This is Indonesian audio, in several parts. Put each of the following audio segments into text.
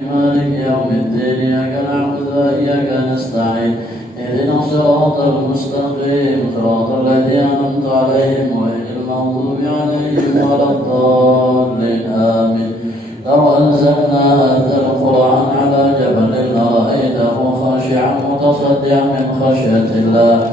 مالك يوم الدين إياك نعبد وإياك نستعين اهدنا الصراط المستقيم صراط الذين أنعمت عليهم غير المغضوب عليهم ولا الضالين آمين. لو أنزلنا هذا القرآن على جبل لرأيته خاشعا متصدعا من خشية الله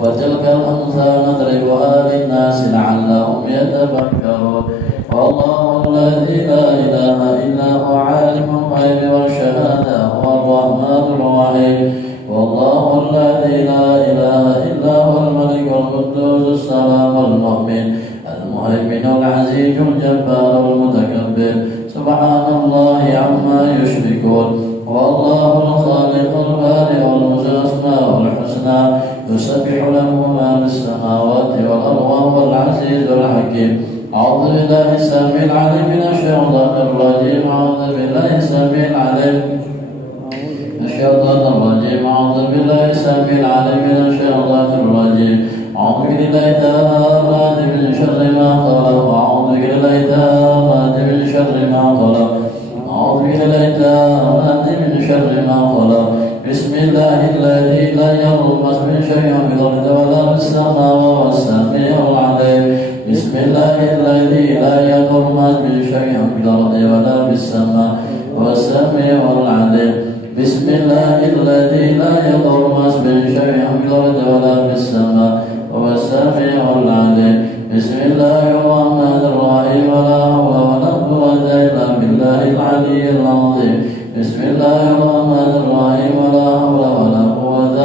وتلك الأمثال نضربها للناس لعلهم يتفكرون. والله الذي لا إله إلا هو عالم الغيب والشهادة هو الرحمن الرحيم. والله الذي لا إله إلا هو الملك القدوس السلام المؤمن المهيمن العزيز الجبار المتكبر سبحان الله عما يشركون. والله الخالق البارئ الأسماء الحسنى يسبح له ما في السماوات والأرض وهو العزيز الحكيم. أعوذ بالله السميع العليم من الشيطان الرجيم. أعوذ بالله السميع العليم من الشيطان الرجيم. أعوذ بالله السميع العليم من الشيطان الرجيم. أعوذ بالله تعالى من شر ما خلق. أعوذ بالله تعالى من شر ما خلق. أعوذ بالله تعالى من شر ما خلق. بسم الله الذي لا يضر من شيء في الأرض ولا في السماء وهو السميع العليم. بسم الله الذي لا يضر من شيء في الأرض ولا في السماء وهو السميع العليم. بسم الله الذي لا يضر من شيء في الأرض ولا في السماء وهو السميع العليم. بسم الله الرحمن الرحيم. ولا حول ولا قوة إلا بالله العلي العظيم. بسم الله الرحمن الرحيم. ولا حول ولا قوة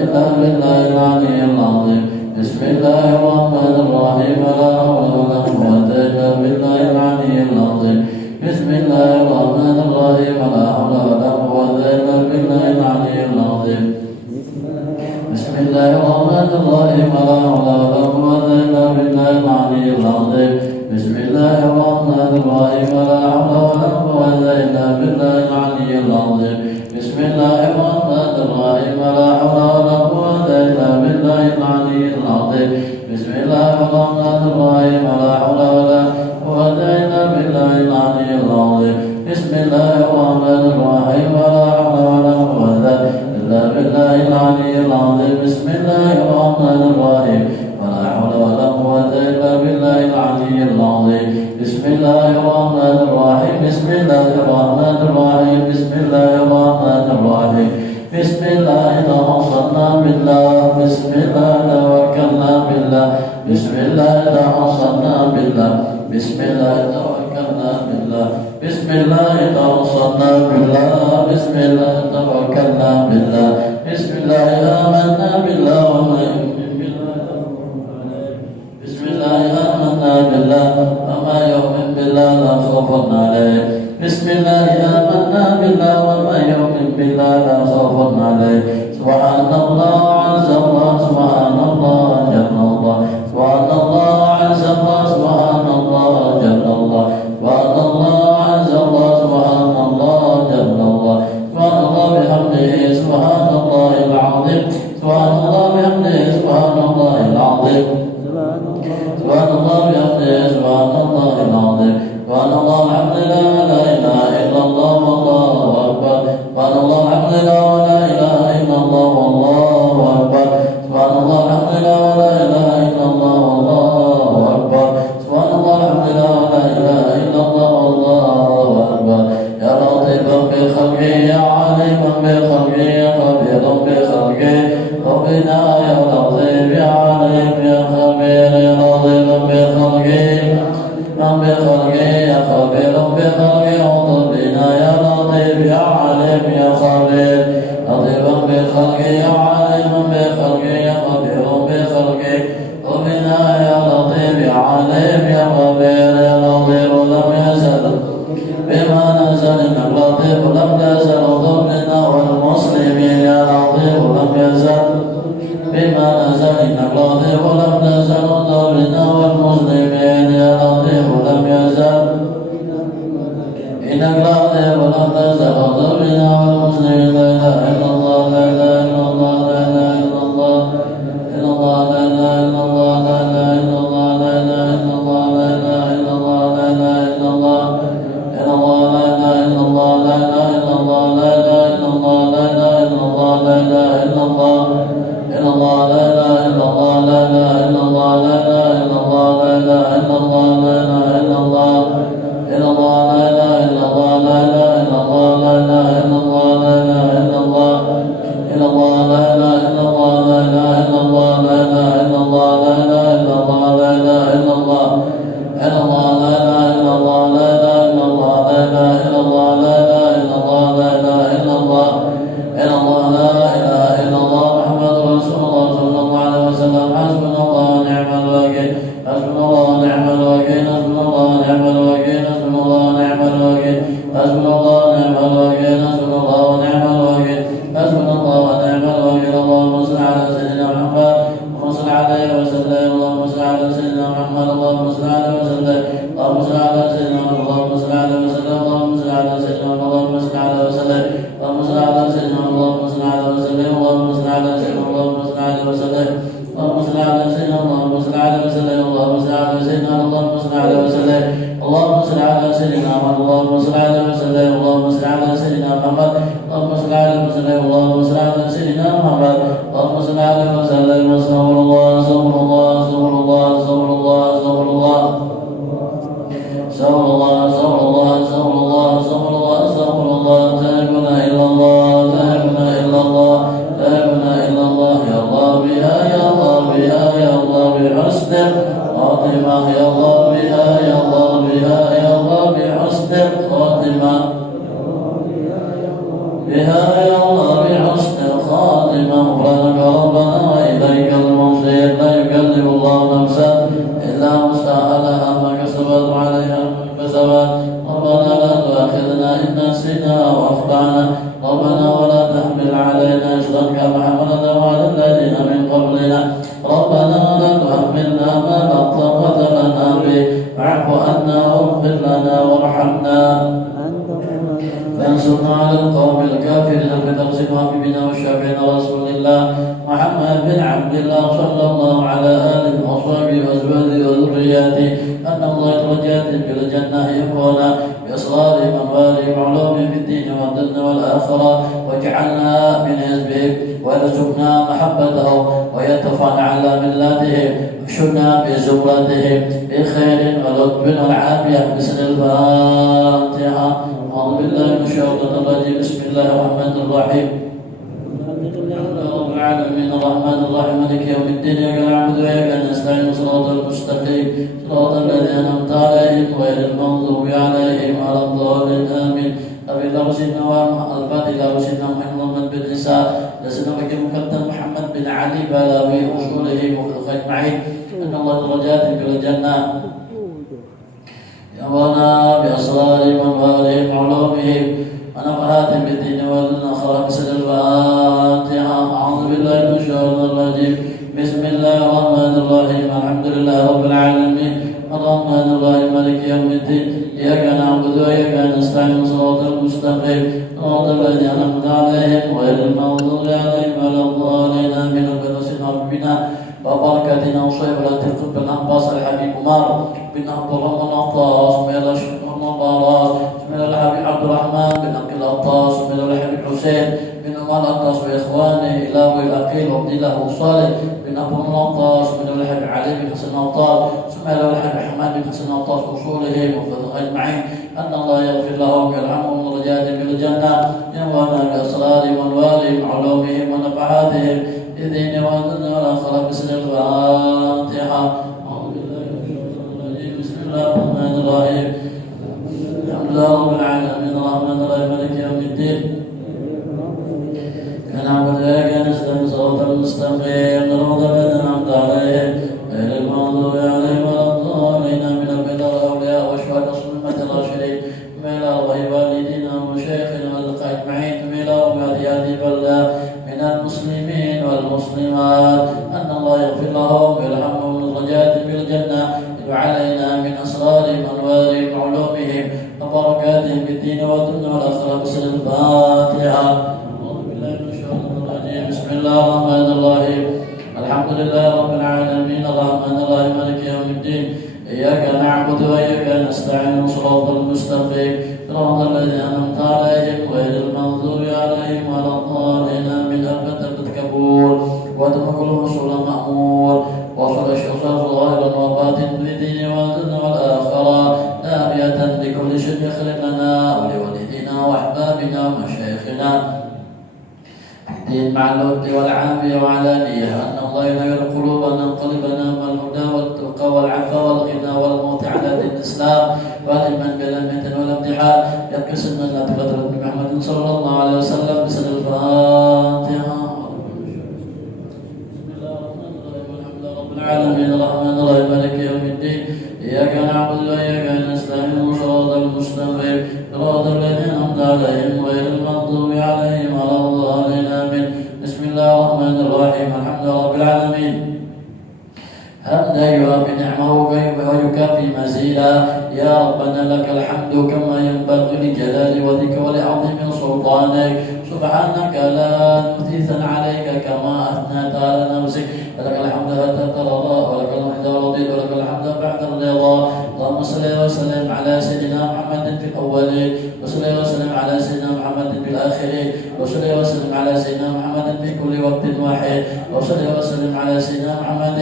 إلا بالله العلي العظيم. بسم الله الرحمن الرحيم. ولا حول ولا قوة إلا بالله العلي العظيم. بسم الله الرحمن الرحيم. ولا حول ولا قوة إلا بالله العلي العظيم. بسم الله الرحمن الرحيم. ولا حول ولا قوة إلا بالله العلي العظيم. بسم الله الرحمن الرحيم. ولا حول ولا قوة إلا بالله العلي العظيم. بسم الله الرحمن الرحيم. ولا حول ولا قوة إلا بالله العلي العظيم. بسم الله الرحمن الرحيم. ولا حول ولا قوة إلا بالله العلي العظيم. بسم الله الرحمن الرحيم. ولا حول ولا قوة إلا بالله العلي العظيم. بسم الله الرحمن الرحيم. ولا حول ولا قوة إلا بالله العلي العظيم. بسم الله الرحمن الرحيم. بسم الله الرحمن الرحيم. بسم الله الرحمن الرحيم. بسم الله توصلنا بالله. بسم الله توكلنا بالله. بسم الله توصلنا بالله. بسم الله توكلنا بالله. بسم الله توصلنا بالله. بسم الله توكلنا بالله. بسم الله آمنا بالله وما يؤمن بالله. بسم الله آمنا بالله وما يؤمن بالله لا خوف عليه. بسم الله آمنا بالله وما يؤمن بالله لا خوف عليه. سبحان الله عز الله. سبحان الله جل الله. سبحان الله عز الله. سبحان الله جل الله. سبحان الله عز الله. سبحان الله جل الله. سبحان الله بحمده. سبحان الله العظيم. سبحان الله بحمده. سبحان الله العظيم. سبحان الله بحمده. سبحان الله العظيم. سبحان الله الحمد لله لا إله إلا الله ونعم الوكيل حسبنا الله ونعم الوكيل حسبنا الله ونعم الوكيل اللهم صل على سيدنا محمد اللهم صل عليه وسلم اللهم صل على سيدنا محمد اللهم صل عليه وسلم اللهم صل على سيدنا محمد اللهم صل عليه وسلم اللهم صل على سيدنا محمد اللهم صل عليه وسلم اللهم صل على سيدنا محمد اللهم صل عليه وسلم اللهم صل على سيدنا محمد اللهم صل عليه وسلم اللهم صل على سيدنا اللهم صل عليه وسلم اللهم صل على سيدنا اللهم صل عليه وسلم اللهم صل على سيدنا محمد اللهم صل عليه وسلم اللهم صل على سيدنا محمد اللهم صل عليه وسلم اللهم صل على سيدنا محمد اللهم صل عليه وسلم استغفر الله استغفر الله استغفر الله استغفر الله استغفر الله استغفر الله استغفر الله استغفر الله استغفر الله استغفر الله لا يكون الا الله لا يكون الا الله لا يكون الا الله يا الله بها يا الله بها يا الله بحسن خاتمة يا الله بها يا الله بها يا الله بحسن خاتمة بها يا الله بحسن خاتمة غفرانك ربنا وإليك المصير لا يكلف الله نفسا إلا وسعها ما كسبت وعليها ما كسبت ربنا لا تؤاخذنا إن نسينا وأخطأنا ربنا ولا تحمل علينا إصرا كما حملنا على الذين من قبلنا ربنا لا تحملنا ما لا طاقة لنا به واعف عنا واغفر لنا وارحمنا فانصرنا على القوم الكافرين بتقسيم حبيبنا وشافعنا رسول الله محمد بن عبد الله صلى الله على آله وصحبه وأزواجه وذرياته أن الله درجات في الجنة يكون بأسرار منوال معلوم في الدين والدنيا والآخرة واجعلنا من حزبه وارزقنا محبته ويتفعل على ملته واكشفنا بزمرته بخير ولطف والعافية بسم الفاتحة أعوذ بالله من الشيطان الرجيم بسم الله الرحمن الرحيم الحمد لله رب العالمين الرحمن الرحيم مالك يوم الدين إياك نعبد وإياك نستعين صراط المستقيم صراط الذين أنعمت عليهم غير المغضوب عليهم ولا الضالين آمين أبي الله سيدنا الفاتحة وسيدنا محمد بن عيسى لسيدنا بكر مقدم محمد بن علي بلاوي أصوله وخلق أجمعين أن الله درجات في الجنة يوانا بأسرار منوالهم وعلومهم ونفحاتهم بالدين والآخرة بسم الفاتحة أعوذ بالله من الشيطان الرجيم بسم الله الرحمن الرحيم الحمد لله رب العالمين الرحمن الرحيم مالك يوم الدين إياك نعبد وإياك نستعين صراط المستقيم صراط الذين أنعمت عليهم غير المغضوب عليهم ولا الضالين آمين برسول ربنا وبركاتنا وصيبرة القطب الأنباس الحبيب عمر بن عبد الرحمن العطاس بن الشيخ المبارك بن الحبيب عبد الرحمن بن أبي العطاس بن الحبيب حسين بن عمر العطاس وإخوانه إلى العقيل وعبد الله صالح بن أبو العطاس بن الحبيب علي بن حسن العطاس ثم إلى الحبيب حماد بن حسن العطاس وصوله وفضل أجمعين أن الله يغفر لهم ويرحمهم درجات في الجنة يوانا بأسرار منوالهم وعلومهم ونفحاتهم في الدين والدنيا والآخرة بسم الفاتحة أعوذ بالله من الشيطان الرجيم بسم الله الرحمن الرحيم الحمد لله رب العالمين الرحمن الرحيم مالك يوم الدين كان عبد إياك نستعين صراط المستقيم صراط الذين أنعمت عليهم غير المغضوب عليهم ولا الضالين من البدر الأولياء والشهداء والأئمة الراشدين من الله والدينا وشيخنا والخلق أجمعين من أربعة هذه البلدة من المسلمين والمسلمات أن الله يغفر لهم ويرحمهم درجات في الجنة وعلينا من أسرار منوالهم وعلومهم وبركاتهم في الدين والدنيا والآخرة بسم الفاتحة أعوذ بالله من الشيطان الرجيم بسم الله الرحمن الرحيم الحمد لله رب العالمين الرحمن الرحيم مالك يوم الدين إياك نعبد وإياك نستعين صراط المستقيم صراط الذين أنعمت عليهم غير المغضوب عليهم ولا الضالين آمين الفتى كبور وتمكن الرسول مأمور وصل الشخص ظاهرا وباطن بالدين والدنيا والآخرة نافية لكل شيء يخلق لنا ولوالدينا وأحبابنا ومشايخنا الدين مع اللطف والعافية وعلانية أن الله ينير قلوبنا قلبنا والهدى والتقى والعفو والغنى والموت على دين الإسلام ولمن بلمة والامتحان يقسم لنا بقدر محمد صلى الله عليه وسلم بسم الفاتحة بسم الله الرحمن الرحيم والحمد لله رب العالمين الرحمن الرحيم مالك يوم الدين إياك نعبد وإياك نستعين صراط المستقيم صراط الذين أنعمت عليهم سلطانك. سبحانك لا نثني ثناء عليك كما أثنيت على نفسك. ولك الحمد حتى ترضى ولك الحمد رضيت ولك الحمد بعد الرضا. اللهم صل وسلم على سيدنا محمد في الأولين وصل وسلم على سيدنا محمد في الآخرين وصل وسلم على سيدنا محمد في كل وقت واحد وصل وسلم على سيدنا محمد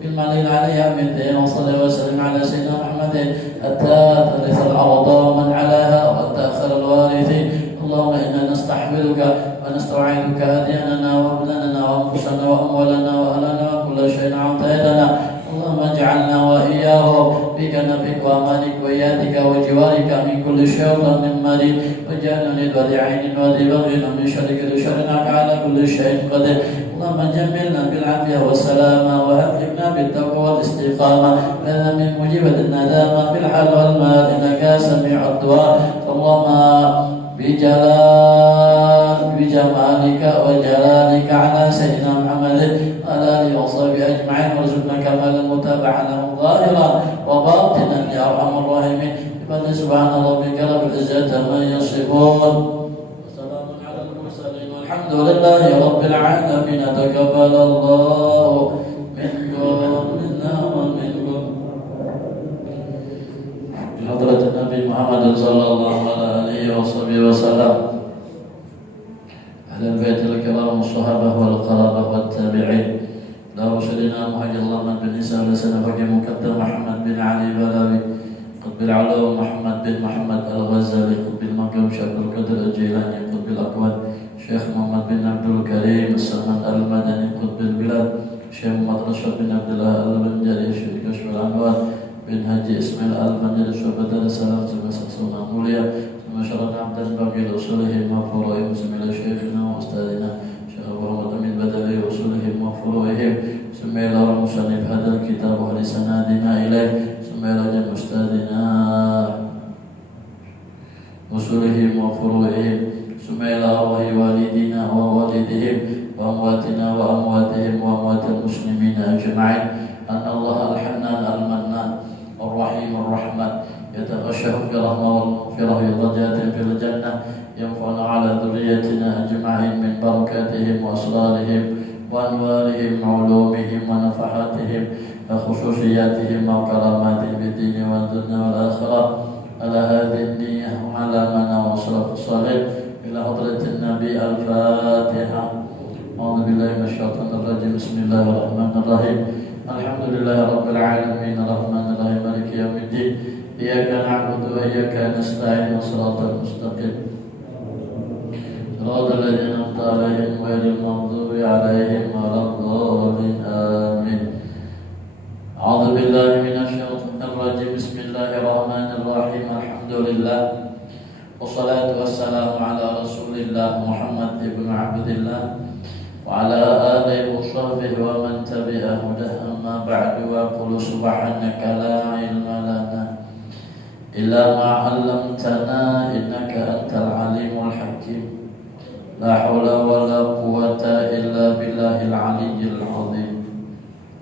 في المعلين عليه من الدين وصل وسلم على سيدنا محمد حتى ترث الأرض ومن عليها وتأخر الوارثين. اللهم إنا نستحملك ونستوعدك هدياننا وابداننا وأنفسنا وأموالنا وأهلنا وكل شيء أعطيتنا. اللهم اجعلنا وإياهم في كنفك وأمانك وإيادك وجوارك من كل شيطان مريض وجعلنا من ذي عين وذي بغي ومن شر كل شر على كل شيء قدير. اللهم جملنا بالعافية والسلامة وأكرمنا بالتقوى والاستقامة فإن من مجيبة الندامة في الحال والمال إنك سميع الدعاء. اللهم بجمالك وجلالك على سيدنا محمد وعلى آله وصحبه أجمعين وارزقنا كمال المتابعة له ظاهرا وباطنا يا أرحم الراحمين. سبحان ربك رب العزة عما يصفون وسلام على المرسلين والحمد لله رب العالمين. تقبل الله منكم منا ومنكم بحضرة النبي محمد صلى الله عليه وصحبه وسلم. أهل البيت الكرام والصحابة والقرابة والتابعين. لا سيدنا محمد الله بن عيسى لسنا فقيه مقدم محمد بن علي بلاوي قطب العلوم محمد بن محمد الغزالي قطب المقام شيخ عبد القادر الجيلاني قطب الأكوان شيخ محمد بن عبد الكريم السلمان المدني قطب البلاد شيخ محمد رشاد بن عبد الله البنجري شيخ كشف الأنوار بن حجي إسماعيل البنجري شعبة السلام ثم سلسلنا موليا ثم شرنا عبدا باقي لأصولهم وفروعهم ثم إلى شيخنا وأستاذنا شيخ أبو محمد أمين بدوي وأصولهم وفروعهم ثم إلى المصنف هذا الكتاب ولسنادنا إليه ثم إلى جمع أستاذنا وأصولهم وفروعهم ثم إلى أرواح والدينا ووالدهم وأمواتنا وأمواتهم وأموات المسلمين أجمعين. أن الله الحنان المنان الرحيم الرحمن يتغشهم برحمة والمغفرة ودرجات في الجنة ينفعنا على ذريتنا أجمعين من بركاتهم وأسرارهم وأنوارهم وعلومهم ونفحاتهم وخصوصياتهم وكراماتهم في الدين والدنيا والآخرة. على هذه النية وعلى من وصلت الصالح إلى حضرة النبي. الفاتحة. أعوذ بالله من الشيطان الرجيم. بسم الله الرحمن الرحيم. الحمد لله رب العالمين الرحمن الرحيم مالك يوم الدين. إياك نعبد وإياك نستعين صراط المستقيم صراط الذين أنعمت عليهم غير المغضوب عليهم ولا الضالين آمين. أعوذ بالله من الشيطان الرجيم. بسم الله الرحمن الرحيم. الحمد لله والصلاة والسلام على رسول الله محمد بن عبد الله وعلى آله وصحبه ومن تبع هداه. أما بعد وأقول سبحانك لا علم لنا إلا ما علمتنا إنك أنت العليم الحكيم. لا حول ولا قوة إلا بالله العلي العظيم.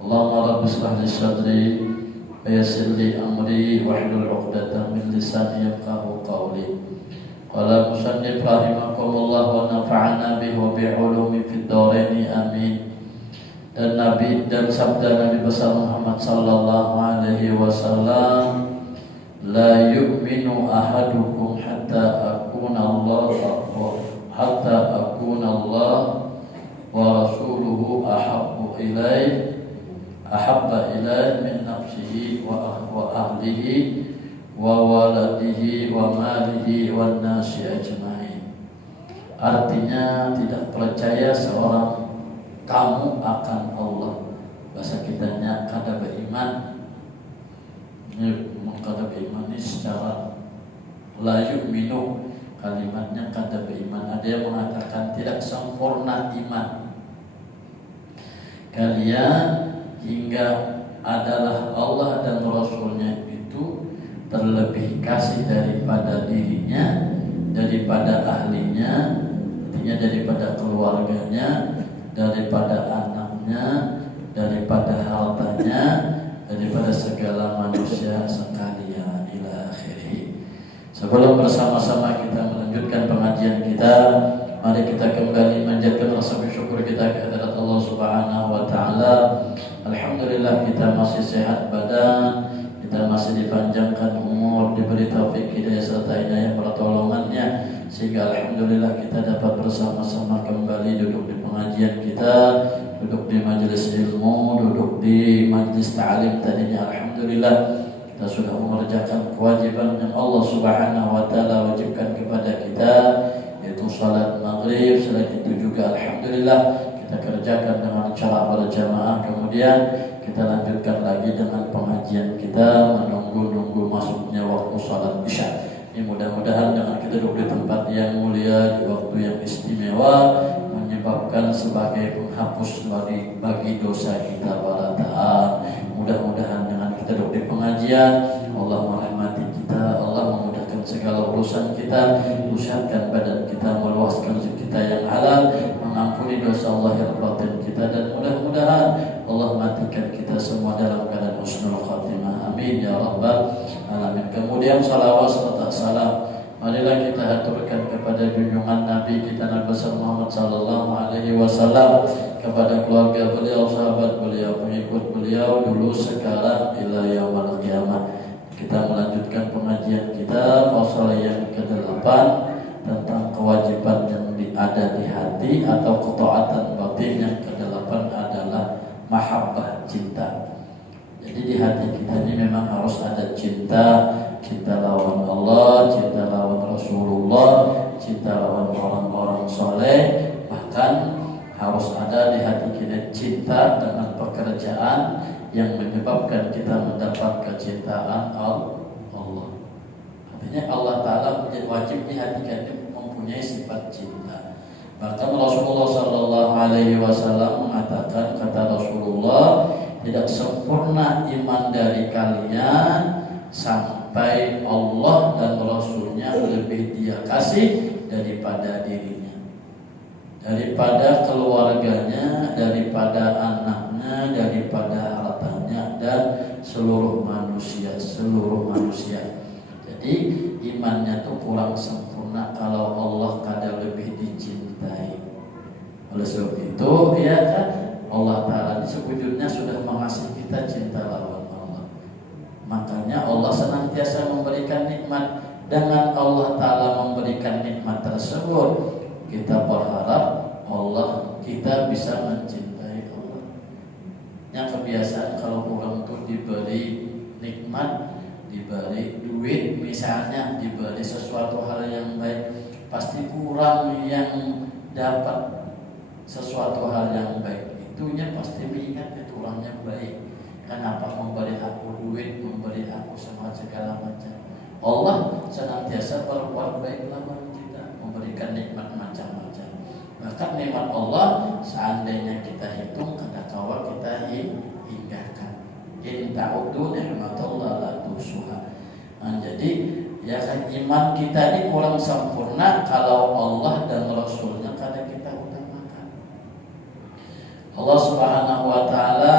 اللهم رب اشرح لي صدري ويسر لي أمري واحلل عقدة من لساني يفقهوا قولي. قال المصنف رحمكم الله ونفعنا به وبعلوم في الدارين آمين. Dan Nabi dan sabda Nabi besar Muhammad sallallahu alaihi wasallam, la yu'minu ahadukum hatta akuna Allah wa rasuluhu ahabba ilaih min nafsihi wa ahlihi wa waladihi wa malihi wa nasi ajma'in. Artinya tidak percaya seorang kamu akan Allah. Bahasa kitanya kada beriman. Ini kada beriman ini secara la yu'minu, kalimatnya kada beriman. Ada yang mengatakan tidak sempurna iman kalian hingga adalah Allah dan Rasulnya itu terlebih kasih daripada dirinya, daripada ahlinya, artinya daripada keluarganya, daripada anaknya, daripada hartanya, daripada segala manusia sekalian ila akhirih. Sebelum bersama-sama kita melanjutkan pengajian kita. Mari kita kembali menjadikan rasa bersyukur kita kehadirat Allah Subhanahu wa taala. Alhamdulillah kita masih sehat badan, kita masih dipanjangkan umur, diberi taufik hidayah serta inayah pertolongannya, sehingga alhamdulillah kita dapat bersama-sama kembali duduk di pengajian kita, duduk di majelis ilmu, duduk di majelis ta'lim tadinya. Alhamdulillah kita sudah mengerjakan kewajiban yang Allah Subhanahu wa taala wajibkan kepada kita, yaitu salat maghrib. Selain itu juga alhamdulillah kita kerjakan dengan cara berjamaah. Kemudian kita lanjutkan lagi dengan pengajian kita, menunggu masuknya waktu salat isya. Ini mudah-mudahan dengan kita duduk di tempat yang mulia, di waktu yang istimewa, menyebabkan sebagai penghapus bagi dosa kita pada taat. Mudah-mudahan dengan kita duduk di pengajian, Allah merahmati kita, Allah memudahkan segala urusan kita, usahkan badan kita, meluaskan rezeki kita yang halal, mengampuni dosa Allah yang batin kita, dan mudah-mudahan Allah matikan kita semua dalam keadaan husnul khatimah. Amin ya rabbal alamin. Kemudian salawat serta salam marilah kita haturkan kepada junjungan Nabi kita Nabi Muhammad sallallahu alaihi wasallam, kepada keluarga beliau, sahabat beliau, pengikut beliau dulu, sekarang, ila yaumil qiyamah. Kita melanjutkan pengajian kita fasal yang ke-8 tentang kewajiban yang ada di hati atau ketaatan batin. Yang ke-8 adalah mahabbah, cinta. Jadi di hati kita ini memang harus ada cinta, cinta lawan Allah, cinta lawan Rasulullah, cinta lawan orang-orang soleh. Bahkan harus ada di hati kita cinta dengan pekerjaan yang menyebabkan kita mendapat kecintaan Allah. Artinya Allah Ta'ala wajib di hati kita mempunyai sifat cinta. Bahkan Rasulullah Sallallahu Alaihi Wasallam mengatakan, kata Rasulullah, tidak sempurna iman dari kalian sampai Allah dan Rasulnya lebih dia kasih daripada dirinya, daripada keluarganya, daripada anaknya, daripada hartanya, dan seluruh manusia. Jadi imannya itu kurang sempurna kalau Allah kadang lebih dicintai. Oleh sebab itu, ya kan, Allah Ta'ala sebujurnya sudah mengasihi kita, cinta lawan Allah. Makanya Allah senantiasa memberikan nikmat. Dengan Allah Ta'ala memberikan nikmat tersebut, kita berharap kita bisa mencintai Allah. Yang kebiasaan kalau orang itu diberi nikmat, diberi duit misalnya, diberi sesuatu hal yang baik, pasti kurang yang dapat sesuatu hal yang baik. Itunya pasti mengingat itu orangnya baik. Kenapa memberi aku duit, memberi aku segala macam. Allah senantiasa berbuat baik lawan kita, memberikan nikmat macam-macam. Bahkan nikmat Allah seandainya kita hitung, kadang-kala kita hinggakan. In ta'uddu ni'matallahi la tuhsuha. Jadi ya kan, iman kita ini kurang sempurna kalau Allah dan Rasulnya kadang kita utamakan. Allah Subhanahu wa taala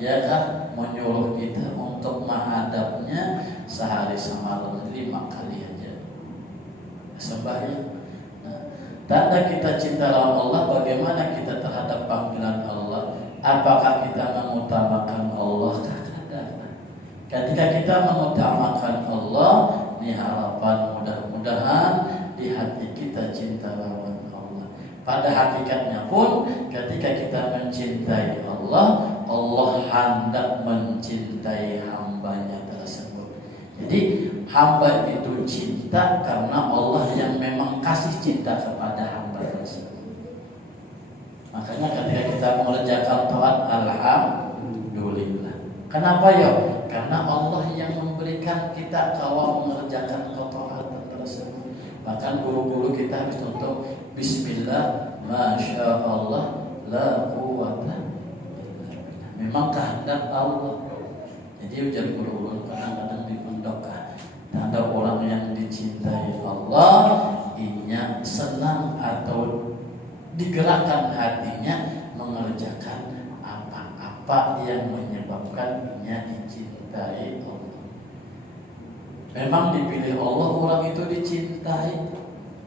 ya kan menyuruh kita untuk menghadapnya sehari semalam 5 kali aja sembahyang. Tanda kita cinta lawan Allah, bagaimana kita terhadap panggilan Allah? Apakah kita mengutamakan Allah? Ketika kita mengutamakan Allah, ini harapan mudah-mudahan di hati kita cinta lawan Allah. Pada hakikatnya pun, ketika kita mencintai Allah, Allah hendak mencintai hambanya tersebut. Jadi hamba itu cinta karena Allah yang memang kasih cinta kepada hamba tersebut. Makanya ketika kita mengerjakan taat, alhamdulillah. Kenapa ya? Karena Allah yang memberikan kita kalau mengerjakan ketaatan tersebut. Bahkan guru-guru kita harus tutup Bismillah, Masya Allah, la quwwata. Memang kehendak Allah. Jadi ujar guru-guru kadang-kadang di pondok, ada orang yang dicintai Allah, inya senang atau digerakkan hatinya mengerjakan apa yang menyebabkan inya dicintai Allah. Memang dipilih Allah orang itu dicintai.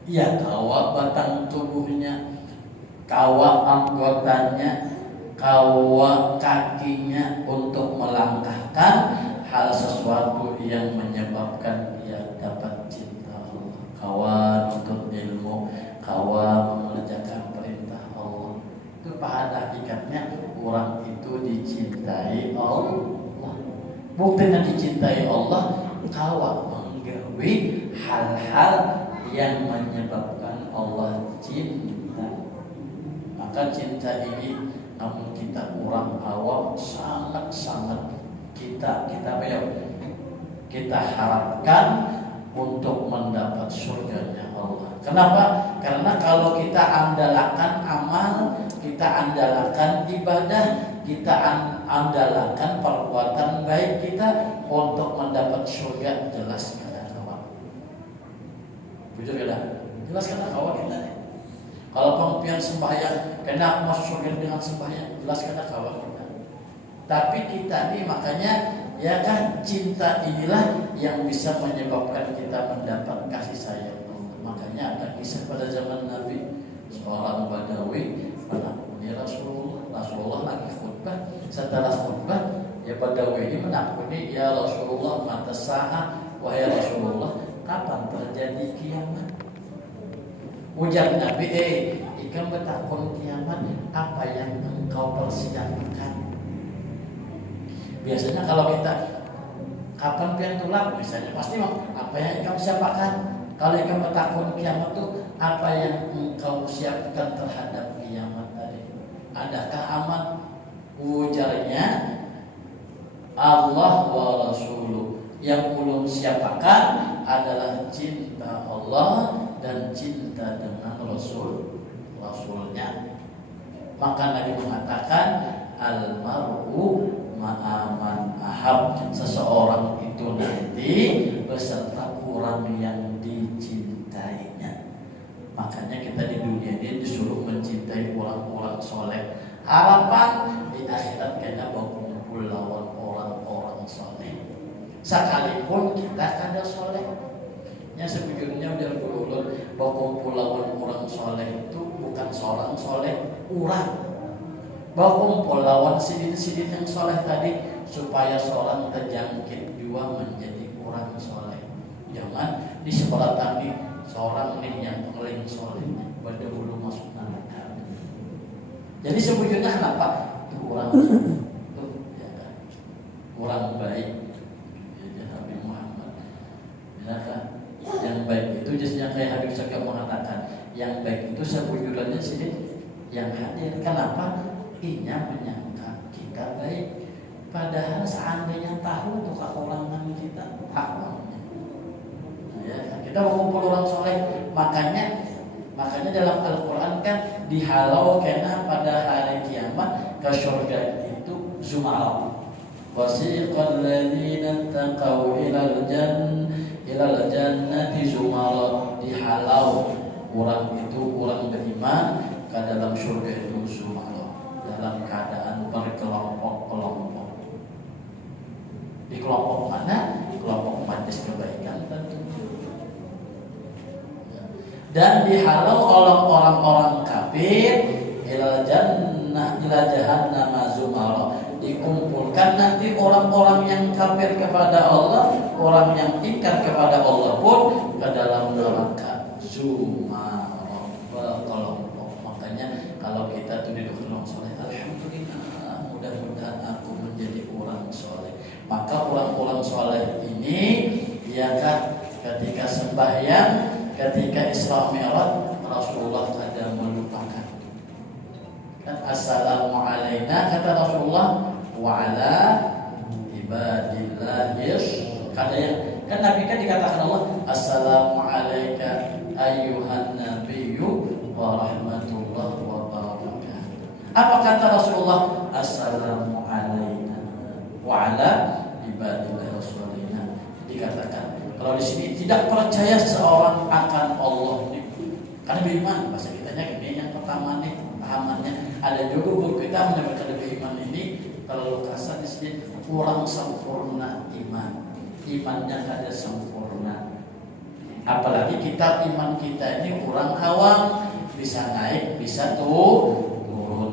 Ya kawa batang tubuhnya, kawa anggotanya, kawa kakinya untuk melangkahkan hal sesuatu yang menyebabkan ia dapat cinta Allah. Kawa nuntut ilmu, kawa mengerjakan perintah Allah. Itu pada hakikatnya orang itu dicintai Allah. Buktinya dicintai Allah, kawa menggawi hal-hal yang menyebabkan Allah cinta. Maka cinta ini namun kita orang awam sangat-sangat kita harapkan untuk mendapat surganya Allah. Kenapa? Karena kalau kita andalkan amal, kita andalkan ibadah, kita andalkan perbuatan baik kita untuk mendapat surga, jelas kada kawan. Jujur kada? Jelas kada kawan kita. Kalau pengpian sembahyang, kena masuk surga dengan sembahyang, jelas kada kawan kita. Tapi kita ini makanya ya kan cinta inilah yang bisa menyebabkan kita mendapat kasih sayang Allah. Makanya ada kisah pada zaman Nabi, seorang Badawi menakuni Rasulullah lagi khutbah. Setelah khutbah, ya Badawi ini menakuni, ya Rasulullah, mata saha, wahai Rasulullah, kapan terjadi kiamat? Ujar Nabi, ikam bertakun kiamat, apa yang engkau persiapkan? Biasanya kalau kita kapan pian tulak, misalnya pasti apa yang engkau siapkan? Kalau ikam bertakun kiamat itu apa yang engkau siapkan terhadap kiamat tadi? Adakah amal? Ujarnya, Allah wa Rasuluh. Yang ulun siapkan adalah cinta Allah dan cinta dengan Rasulnya. Maka Nabi mengatakan, almaru ma'aman ahab. Seseorang itu nanti beserta orang yang dicintainya. Makanya kita di dunia ini disuruh mencintai orang-orang soleh. Harapan di akhirat kita berkumpul lawan orang-orang soleh. Sekalipun kita kada soleh, yang sebetulnya udah berulur berkumpul lawan orang soleh itu bukan seorang soleh, orang berkumpul lawan sidin-sidin yang soleh tadi supaya seorang terjangkit juga menjadi orang soleh. Jangan disebarkan di seorang ini yang paling solehnya pada dulu masuk neraka. Jadi sebetulnya kenapa itu orang itu ya kan? Orang baik. Yang baik itu jasnya kayak Habib Syakir mengatakan, yang baik itu sebujurnya sini yang hadir. Kenapa? Inya menyangka kita baik, padahal seandainya tahu untuk kekurangan kita, haknya. Ya, kita mengumpul orang soleh, makanya dalam Al-Quran kan dihalau kena pada hari kiamat ke surga itu zumarah. Wasiqal ladzina taqaw ilal jannati zumara. Dihalau orang itu, orang beriman ke dalam surga itu zumara, dalam keadaan berkelompok-kelompok. Di kelompok mana? Kelompok majlis kebaikan tentu. Dan dihalau oleh orang-orang kafir ilal jannah ila jahannam zumara. Dikumpulkan nanti orang-orang yang kafir kepada Allah, orang yang ingkar kepada Allah pun ke dalam neraka zumara, berkelompok. Makanya kalau kita tuh duduk orang soleh, alhamdulillah, mudah-mudahan aku menjadi orang soleh. Maka orang-orang soleh ini ya kan, ketika sembahyang, ketika Isra Mi'raj, Rasulullah ada melupakan. Dan assalamualaikum kata Rasulullah wa ala ibadillahis. Kata yang kan Nabi kan dikatakan Allah, assalamualaikum ayyuhan nabiyyu wa rahmatullahi wa barakatuh. Apa kata Rasulullah? Assalamualaikum wa ala ibadillahis sholihin. Dikatakan kalau di sini tidak percaya seorang akan Allah nih, karena beriman bahasa kitanya ini yang pertama nih pahamannya. Ada juga buku kita menyebutkan beriman ini kalau kasar di sini kurang sempurna iman, imannya kada sempurna. Apalagi kita iman kita ini orang awam, bisa naik, bisa turun,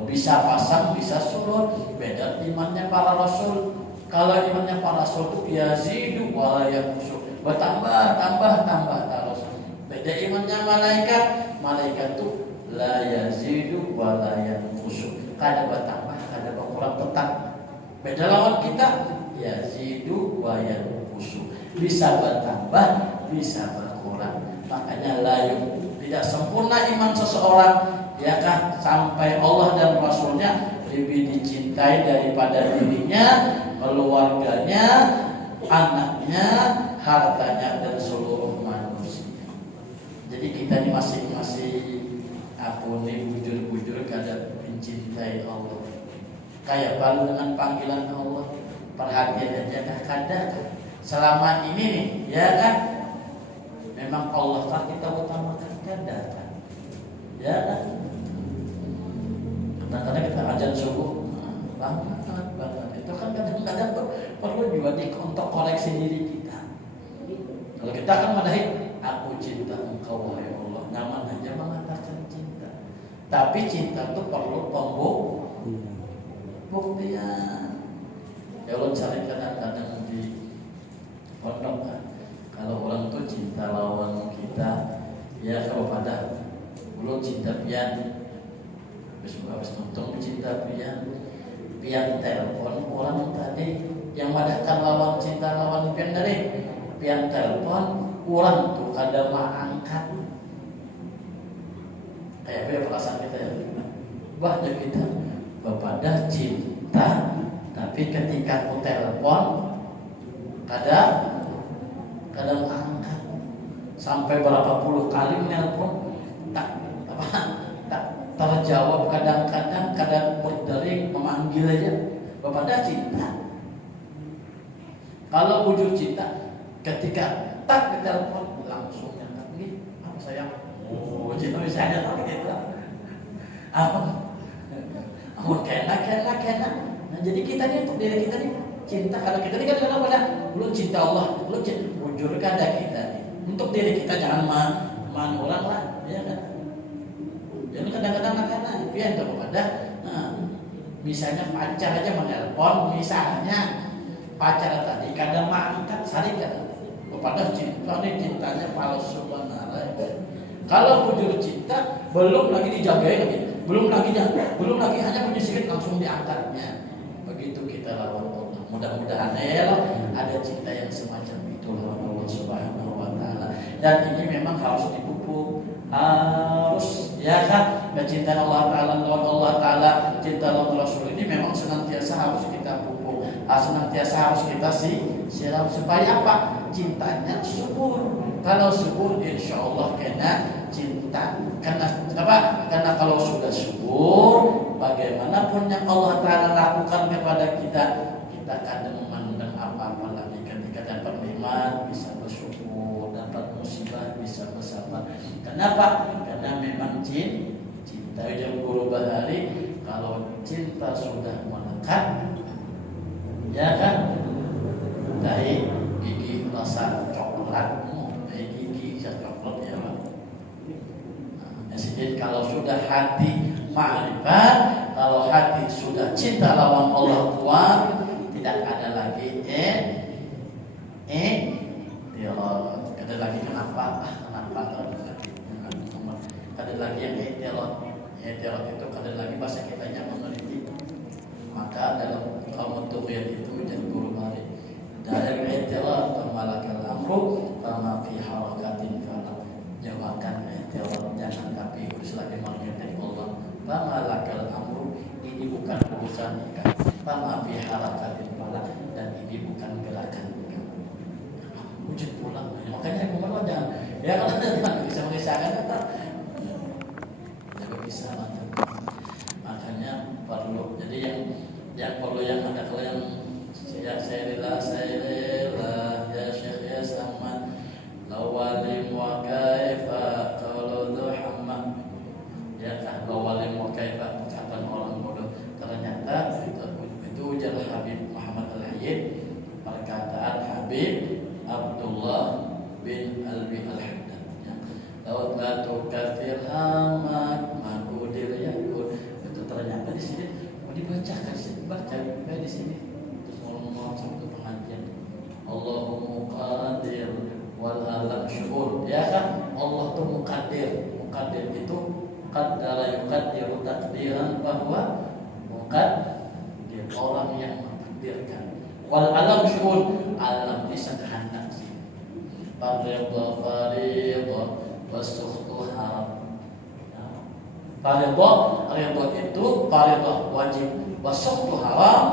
bisa pasang, bisa surut. Beda imannya para rasul. Kalau imannya para rasul itu yazidu wa la yanqus, bertambah, tambah terus. Beda imannya malaikat. Malaikat itu la yazidu wa la yanqus, kada bertambah, kada berkurang, tetap. Beda lawan kita yazidu wa yanqus, bisa bertambah, bisa berkurang. Makanya layu, tidak sempurna iman seseorang, ya kan, sampai Allah dan Rasulnya lebih dicintai daripada dirinya, keluarganya, anaknya, hartanya, dan seluruh manusia. Jadi kita ini masing-masing aku ini bujur-bujur kada mencintai Allah. Kayak baru dengan panggilan Allah, perhatian aja kada. Selama ini nih, ya kan, memang Allah kan kita utamakan kada kan, ya kan. Kadang-kadang kita azan subuh, banget. Itu kan kadang-kadang perlu juga untuk koreksi diri kita. Kalau kita kan madahi, aku cinta engkau wahai Allah, nyaman aja mengatakan cinta. Tapi cinta itu perlu pembuktian. Kalau cari kadang-kadang di pondok kan, kalau orang tuh cinta lawan kita, ya kalau pada belum cinta pian, habis nonton cinta pian telepon orang tadi yang madahkan lawan cinta lawan pian dari pian telepon orang tuh kada angkat. Kayak apa ya perasaan kita ya? Bahnya kita kepada cinta, tapi ketika aku telepon kada angkat. Sampai berapa puluh kali menelpon tak terjawab, kadang-kadang berdering memanggil aja. Kepada cinta. Kalau wujud cinta, ketika tak ditelepon langsung nyata begini, apa sayang? Oh, cinta misalnya tak gitu. Apa? Kena. Nah, jadi kita nih, untuk diri kita nih cinta. Kalau kita nih kan pada belum cinta Allah, belum cinta wujud kada kita nih. Untuk diri kita jangan man orang lah, ya kan? Jadi kadang-kadang karena pian kepada, misalnya pacar aja menelpon, misalnya pacar tadi kadang angkat sarikan kepada cinta ini, cintanya palsu benar. Kalau wujud cinta belum lagi dijagain lagi, belum lagi hanya menyisikan langsung diangkatnya. Begitu kita lawan Allah. Mudah-mudahan ada cinta yang semacam itu lawan Allah Subhanahu wa taala. Dan ini memang harus dipupuk, harus, ya kan, kecintaan Allah taala lawan Allah taala, cinta lawan Rasul ini memang senantiasa harus kita pupuk, senantiasa harus kita siram supaya apa? Cintanya subur. Kalau subur, insya Allah kena cinta. Karena apa? Karena kalau sudah subur, bagaimanapun yang Allah taala lakukan kepada kita, kita akan memandang apa-apa lagi. Ketika dapat nikmat bisa bersyukur, dapat musibah bisa bersabar. Kenapa? Karena memang cinta yang guru bahari, kalau cinta sudah melekat, ya kan, dari gigi rasa coklat, dari gigi rasa coklat ya Pak. Jadi kalau sudah hati ma'rifat, kalau hati sudah cinta lawan Allah kuat, tidak ada lagi ada lagi kenapa ada lagi yang etirot itu ada lagi bahasa kitanya meneliti. Maka dalam kaum tuqiyat itu menjadi guru mari dari etirot malakal amru kama fi harakatin fala, jawabkan etirot jangan tapi urus lagi marketing Allah. Malakal amru, ini bukan urusan ikan, kama fi harakatin fala, dan ini bukan gerakan ikan. Wujud pulang. Makanya aku jangan ya kalau tidak bisa mengisahkan tetap bisa. Makanya perlu, jadi yang perlu yang ada, kalau yang saya rela ya Syekh ya Samad lawalim wa kaifa kalau Muhammad ya kan, lawalim wa kaifa ucapan orang bodoh. Ternyata itu ujar Habib Muhammad Al-Hayyid, perkataan Habib Abdullah bin Alwi Al-Hayyid qaddara yuqaddiru takdiran bahwa muqaddir, orang yang mentakdirkan. Wal alam syu'un, alam bisa kehendak. Fariḍah fariḍah wasukhtu haram. Fariḍah, ridha itu fariḍah wajib, wasukhtu haram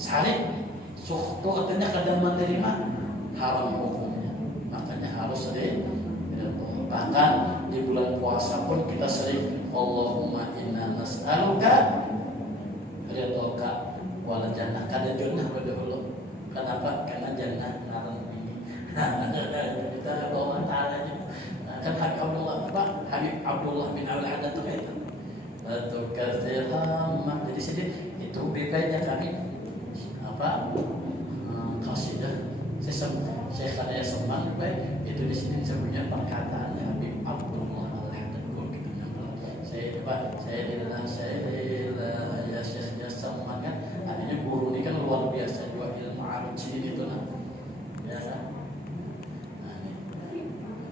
salib. Sukhtu artinya kadang menerima, haram hukumnya. Makanya harus sering. Bahkan di bulan puasa pun kita sering Allahumma inna nas'aluka ridhaka wal jannah. Kada jannah dahulu. Kenapa? Karena jannah ngaran ini. Kita Allah Ta'ala kan Habib Abdullah bin Al-Haddad itu. Jadi sedih itu BK-nya kami qasidah. Saya kadang senang itu di sini saya punya perkataan Habib Abdullah Al-Haddad saya lillah ya Syekh Jassam kan artinya guru ini kan luar biasa juga ilmu arus ini itu lah ya kan.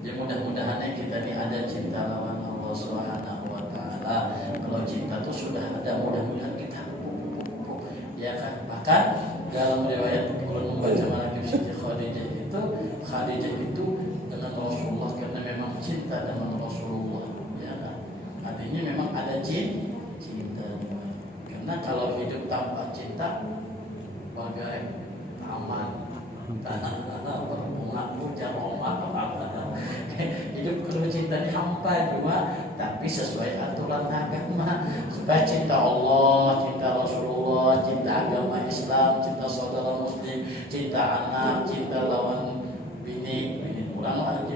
Ya mudah-mudahan kita ini ada cinta lawan Allah Subhanahu wa taala. Kalau cinta itu sudah ada, mudah-mudahan kita ya kan. Bahkan dalam riwayat kalau membaca manaqib Siti Khadijah itu dengan Rasulullah karena memang cinta dengan Rasulullah ya kan. Artinya memang ada cinta. Karena kalau hidup tanpa cinta bagai taman tanah berbunga hujan ombak hidup kalau cinta ini hampa cuma tapi sesuai aturan agama. Supaya cinta Allah, cinta Rasulullah, cinta agama Islam, cinta saudara muslim, cinta anak, cinta lawan bini orang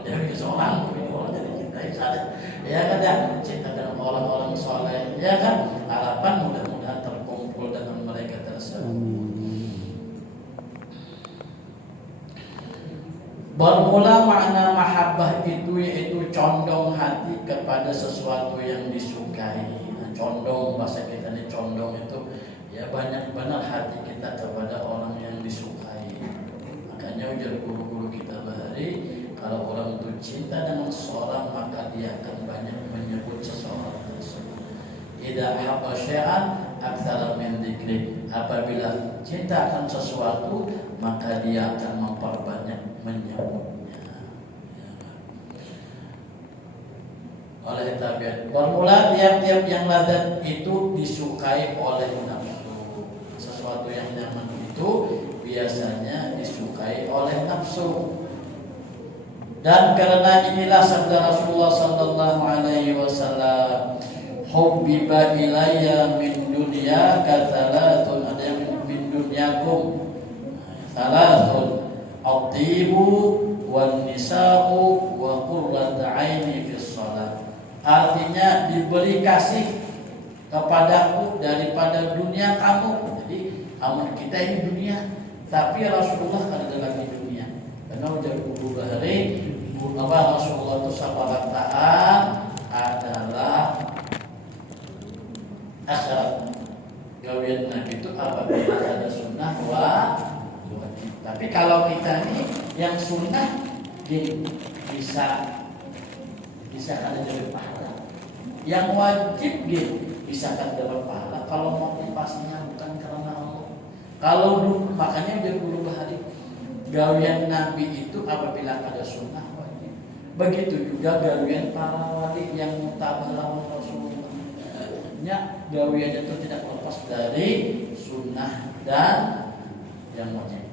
jadi seorang, bini orang jadi cinta saja. Ya kan ya, cinta dengan orang-orang soleh. Ya kan, harapan mudah-mudahan terkumpul dengan mereka tersebut. Bermula makna mahabbah itu yaitu condong hati kepada sesuatu yang disukai. Condong, bahasa kita ini condong itu ya banyak benar hati kita kepada orang yang disukai. Makanya ujar guru-guru kita bahari, kalau orang itu cinta dengan seseorang maka dia akan banyak menyebut seseorang tersebut. Idza habba syai'an aktsara min dzikri. Apabila cinta akan sesuatu maka dia akan memperbanyak menyebutnya. Oleh tabiat bermula tiap-tiap yang lazat itu disukai oleh nafsu. Sesuatu yang nyaman itu biasanya disukai oleh nafsu. Dan karena inilah sabda Rasulullah sallallahu alaihi wasallam, hubbiba ilayya min dunya katsalatun, ada yang min dunyakum salatun, at-tibu wan nisa'u wa qurratu 'aini fis shalah. Artinya diberi kasih kepadaku daripada dunia kamu. Jadi amun kita ini dunia, tapi Rasulullah kan ada lagi dunia. Karena ujar guru bahari Rasulullah itu sabarataan adalah akhirat. Gawian Nabi itu apabila ada sunnah wajib. Tapi kalau kita ini yang sunnah bisa kan dapat pahala. Yang wajib bisa kan dapat pahala kalau motivasinya bukan karena Allah. Kalau dulu makanya dia guru bahari gawian Nabi itu apabila ada sunnah wajib. Begitu juga gawian para wali yang mutabah lawan Rasulullah. Ya, gawian itu tidak lepas dari sunnah dan yang wajib.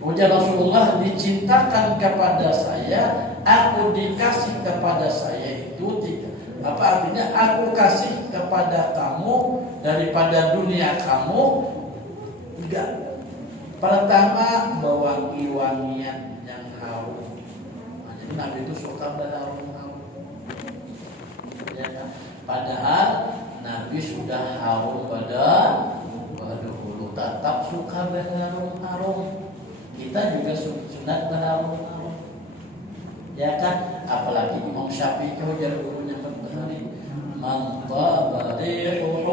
Ujar Rasulullah, dicintakan kepada saya, aku dikasih kepada saya itu tidak. Apa artinya? Aku kasih kepada kamu daripada dunia kamu tiga. Pertama, wangi-wangian yang harum. Jadi Nabi itu suka berharum-harum. Ya kan? Padahal Nabi sudah harum dahulu, tetap suka berharum-harum. Kita juga sunat berharum-harum. Ya kan? Apalagi Imam Syafi'i ujar gurunya berbahari, man tabarihu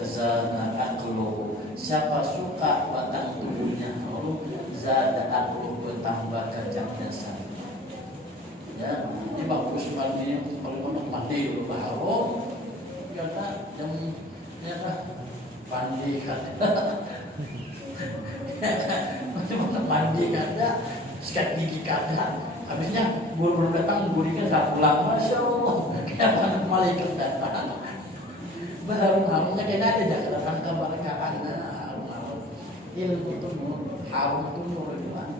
zana aqluhu. Siapa suka batang tubuhnya harum, zada aqluhu, bertambah kecerdasan. Ya, ini bagus banget ini kalau ngomong mandi baru kata jam ya mandi kan macam mandi kada sikat gigi kada habisnya guru datang gurinya tak pulang, masya Allah kayak malaikat datang baru-barunya kena ada datang keberkahan ilmu itu nur, harum itu nur juga.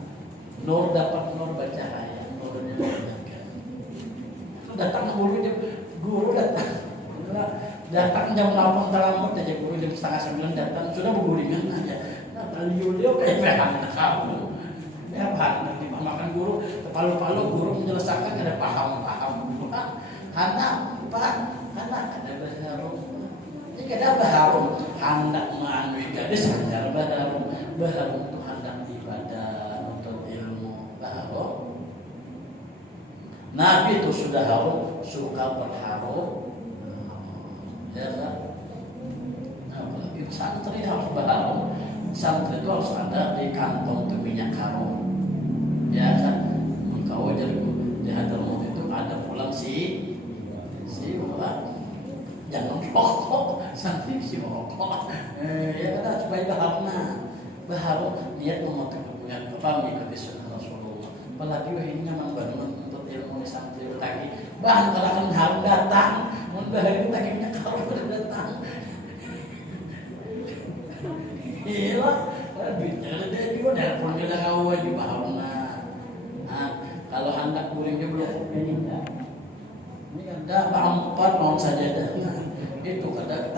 Nur dapat nur bercahaya, nurnya bercahaya. Datang guru datang jam 8 terlambat aja guru jam setengah 9 datang sudah berguringan aja. Nah, beliau kayak berapa kamu? Ya apa? Makan guru, palu-palu guru menyelesaikan ada paham. Anak ada baharum. Jika ada baharum, hendak meanui gadis ajar baharum itu hendak ibadah untuk ilmu baharum. Nabi itu sudah harum, suka berharum. Ya kan? Nah, apalagi santri harus berharum. Santri itu harus ada di kantong tuh minyak harum. Ya kan? Engkau jadi di Hadramaut itu ada pulang si bapak. Jangan rokok, santri si rokok. Ya kan supaya baharum niat memotok kemudian apa mengikuti sunnah Rasulullah. Apalagi ini nyaman banget untuk ilmu santri lagi. Bang kalau kan harum datang, mun bahari taginya kalau datang. Iya, duitnya ada juga nelpon kita kawan di baharum. Kalau hendak guringnya belum ini enggak. Ini ada empat mohon saja dah. Itu kada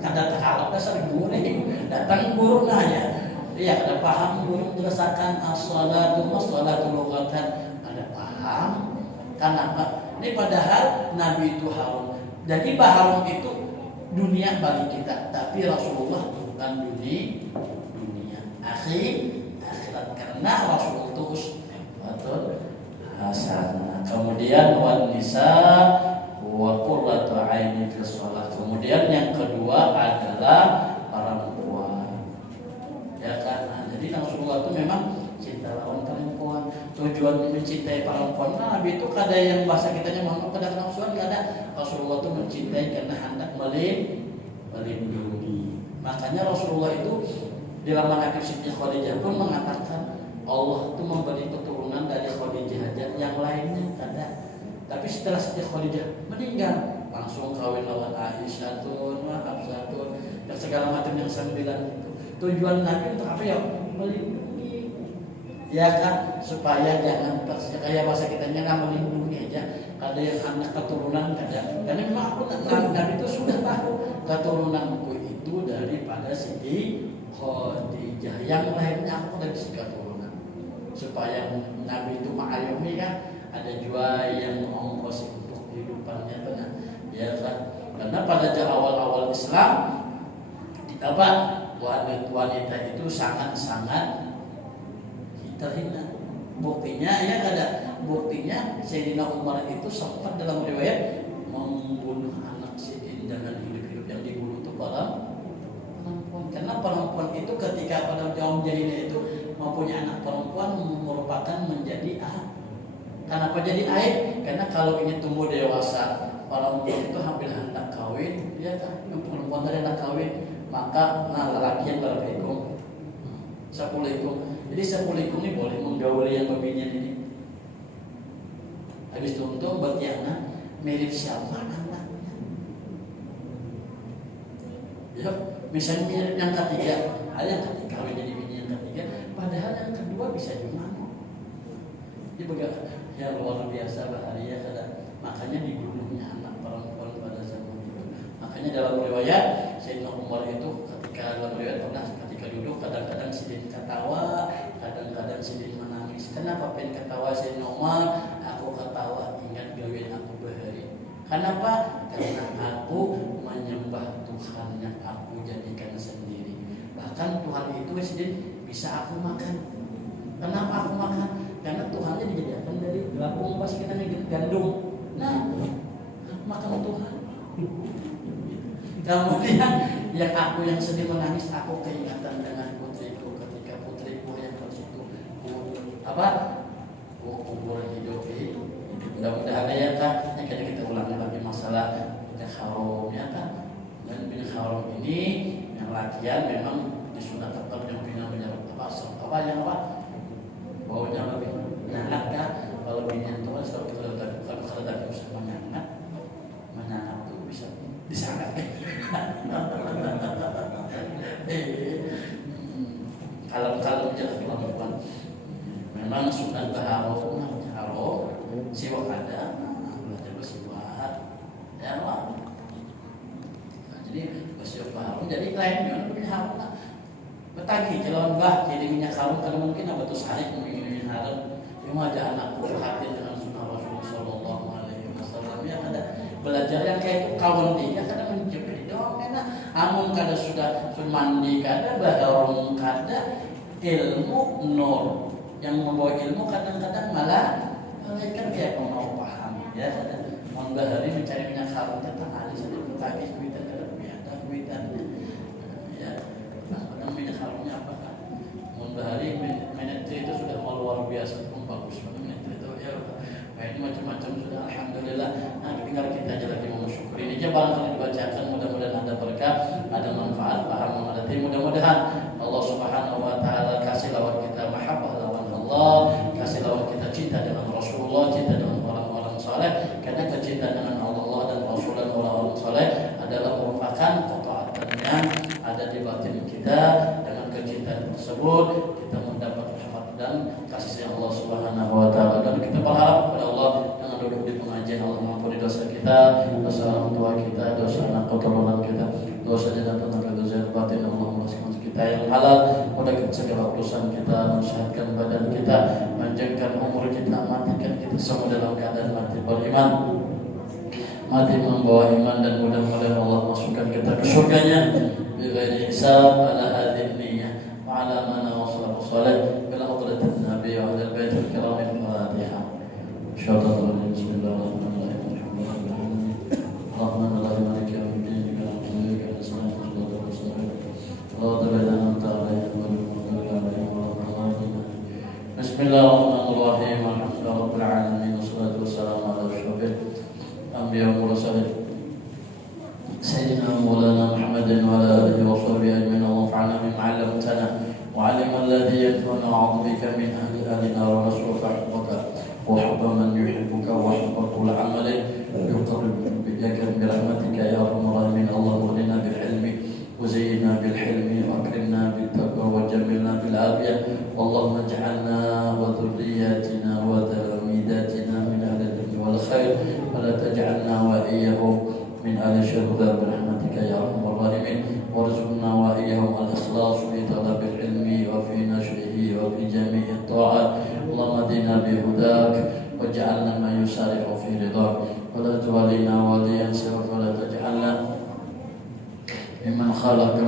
terhalap dasar guru nih. Datang guru nanya. Iya ada paham guru menjelaskan as-salatu lughatan. Ada paham. Kenapa? Ini padahal Nabi itu harum. Jadi baharum itu dunia bagi kita, tapi Rasulullah bukan dunia. Akhirat karena Rasulullah itu uswatun hasanah. Kemudian wan nisa wa qurratu aini fi shalah. Kemudian yang kedua adalah perempuan. Ya kan? Jadi Rasulullah itu memang cinta lawan perempuan. Tujuan mencintai perempuan Nabi itu kada yang bahasa kitanya Muhammad kada nafsuan kada. Rasulullah itu mencintai karena hendak melindungi. Makanya Rasulullah itu dalam hadis Siti Khadijah pun mengatakan Allah itu memberi keturunan dari Khadijah aja, yang lainnya kada. Tapi setelah Siti Khadijah meninggal, langsung kawin lawan Aisyah Hafsatun dan segala macam yang 9 itu. Tujuan Nabi untuk apa ya? Melindungi. Ya kan, supaya jangan kayak bahasa kitanya kan melindungi aja. Ada yang anak keturunan kada. Karena memang aku Nabi itu sudah tahu keturunanku itu daripada Siti Khadijah. Yang lainnya aku dari si keturunan. Supaya Nabi itu mengayomi kan, ada juga yang ongkos untuk kehidupannya benar. Ya kan? Karena pada awal-awal Islam apa wanita itu sangat-sangat terhina. Buktinya ya ada buktinya Sayyidina Umar itu sempat dalam riwayat membunuh anak Sayyidina dengan hidup-hidup yang dibunuh itu perempuan. Karena perempuan itu ketika pada kaum jahiliyah itu mempunyai anak perempuan merupakan menjadi kenapa jadi aib? Karena kalau ingin tumbuh dewasa perempuan itu hampir hendak kawin, ya kan? Perempuan dari hendak kawin, maka lelaki yang berapa ekor? 10 ekor. Jadi 10 ekor ini boleh menggauli yang pembinian ini. Habis itu untuk bertiana mirip siapa anaknya? Ya, misalnya mirip yang ketiga, ada yang ketiga kawin jadi bini yang ketiga, padahal yang kedua bisa gimana? Ini bagaimana? Ya luar biasa bahagia kada. Makanya dibunuhnya anak perempuan pada zaman itu. Makanya dalam riwayat Sayyidina Umar itu ketika dalam riwayat pernah ketika duduk kadang-kadang sidin ketawa, kadang-kadang sidin menangis. Kenapa pengen ketawa Sayyidina Umar? Aku ketawa ingat gawin aku bahari. Kenapa? Karena aku menyembah Tuhan yang aku jadikan sendiri. Bahkan Tuhan itu sidin bisa aku makan. Kenapa aku makan? Karena Tuhannya dijadikan dari gabung pas kita gandum. Nah, makan Tuhan. Kemudian yang aku yang sedih menangis, aku keingatan dengan putriku ketika putriku yang harus itu kubur hidup. Mudah-mudahan ya kan, yang kita ulangi lagi masa masalah minyak harum ya kan. Dan minyak harum ini yang lakian memang disunat tetap yang punya minyak apa yang apa baunya lebih nyengat kan. Kalau minyak tua kalau tadi bisa menyengat tuh bisa disangat. Kalau jelas pelan-pelan memang sunat harum siwak ada siwak ya lah. Jadi siwak harum jadi lain minyak harum lah. Betagi calon bah jadi minyak harum kalau mungkin apa tuh sahih minyak harum. Cuma aja anakku perhatian dengan sunnah Rasulullah Sallallahu Alaihi Wasallam yang ada belajar yang kayak itu kawan dia kada menjepit doang karena amun kada sudah mandi kada baharong kada ilmu nur yang membawa ilmu kadang-kadang malah kan kayak mau paham ya kada mau bahari mencari minyak harum tentang alis ada berbagai kuitan kada ada kuitan ya nah minyak harumnya apa kan mau bahari menetri itu sudah luar biasa pun bagus menetri itu ya ini macam-macam sudah alhamdulillah. Nah tinggal kita aja lagi mau syukur ini aja barangkali dibacakan mudah-mudahan ada berkah ada manfaat paham mengerti mudah-mudahan Allah Subhanahu Wa Taala kasih lawan kita mahabbah lawan Allah kasih lawan kita cinta dengan Rasulullah cinta dengan orang-orang saleh karena kecintaan dengan Allah dan Rasul dan orang-orang saleh adalah merupakan ketaatan yang ada di batin kita. Dengan kecintaan tersebut kita mendapat rahmat dan kasih sayang Allah Subhanahu Wa Taala dan kita berharap kepada Allah yang duduk di pengajian Allah mengampuni dosa kita, dosa orang tua kita, dosa anak keturunan kita, dosa dan tenaga dosa batin Allah memasukkan kita yang halal, mudahkan segala urusan kita, mensehatkan badan kita, panjangkan umur kita, matikan kita semua dalam keadaan mati beriman, mati membawa iman dan mudah-mudahan Allah masukkan kita ke surganya bighairi hisab ala hadhihi niyyah wa ala man wasala salih bil hadratin nabi wa ala baitil kiram al-fatihah. Bismillahirrahmanirrahim. Bismillahirrahmanirrahim. Allahumma la ilaha illa anta subhanaka wa ta'ala Bismillahirrahmanirrahim. Alhamdulillahirabbil alamin wassalatu wassalamu ala asyrafil anbiya wal mursalin sayyidina maulana Muhammadin wa ala alihi wa sahbihi ajma'in. Allahumma bima 'allamtana wa 'allimna alladhi yanfa'una wa 'udhu bika min ahli alina wa nasruka wa hubba man yuhibbuka wa hubba kulli 'amalin yuqarribu bika bi rahmatika ya arhamar rahimin. Allahumma inna bil ilmi wa zayyinna bil hilmi wa akrimna bit taqwa wa jamilna bil 'afiyah. Allahumma ij'alna wa dhurriyyatina wa talamidatina min ahli al-ilmi wal khair wa la taj'alna wa iyyahum min ahli syurga birahmatika ya arhamar rahimin. Warzuqna wa iyyahum al-ikhlas fi talabil ilmi wa fi nashrihi wa fi jami'i ta'at. Allahumma dina bi hudak waj'alna ma yusari'u fi ridak wa la tuwallina waliyan siwak wa la taj'alna mimman khalaqa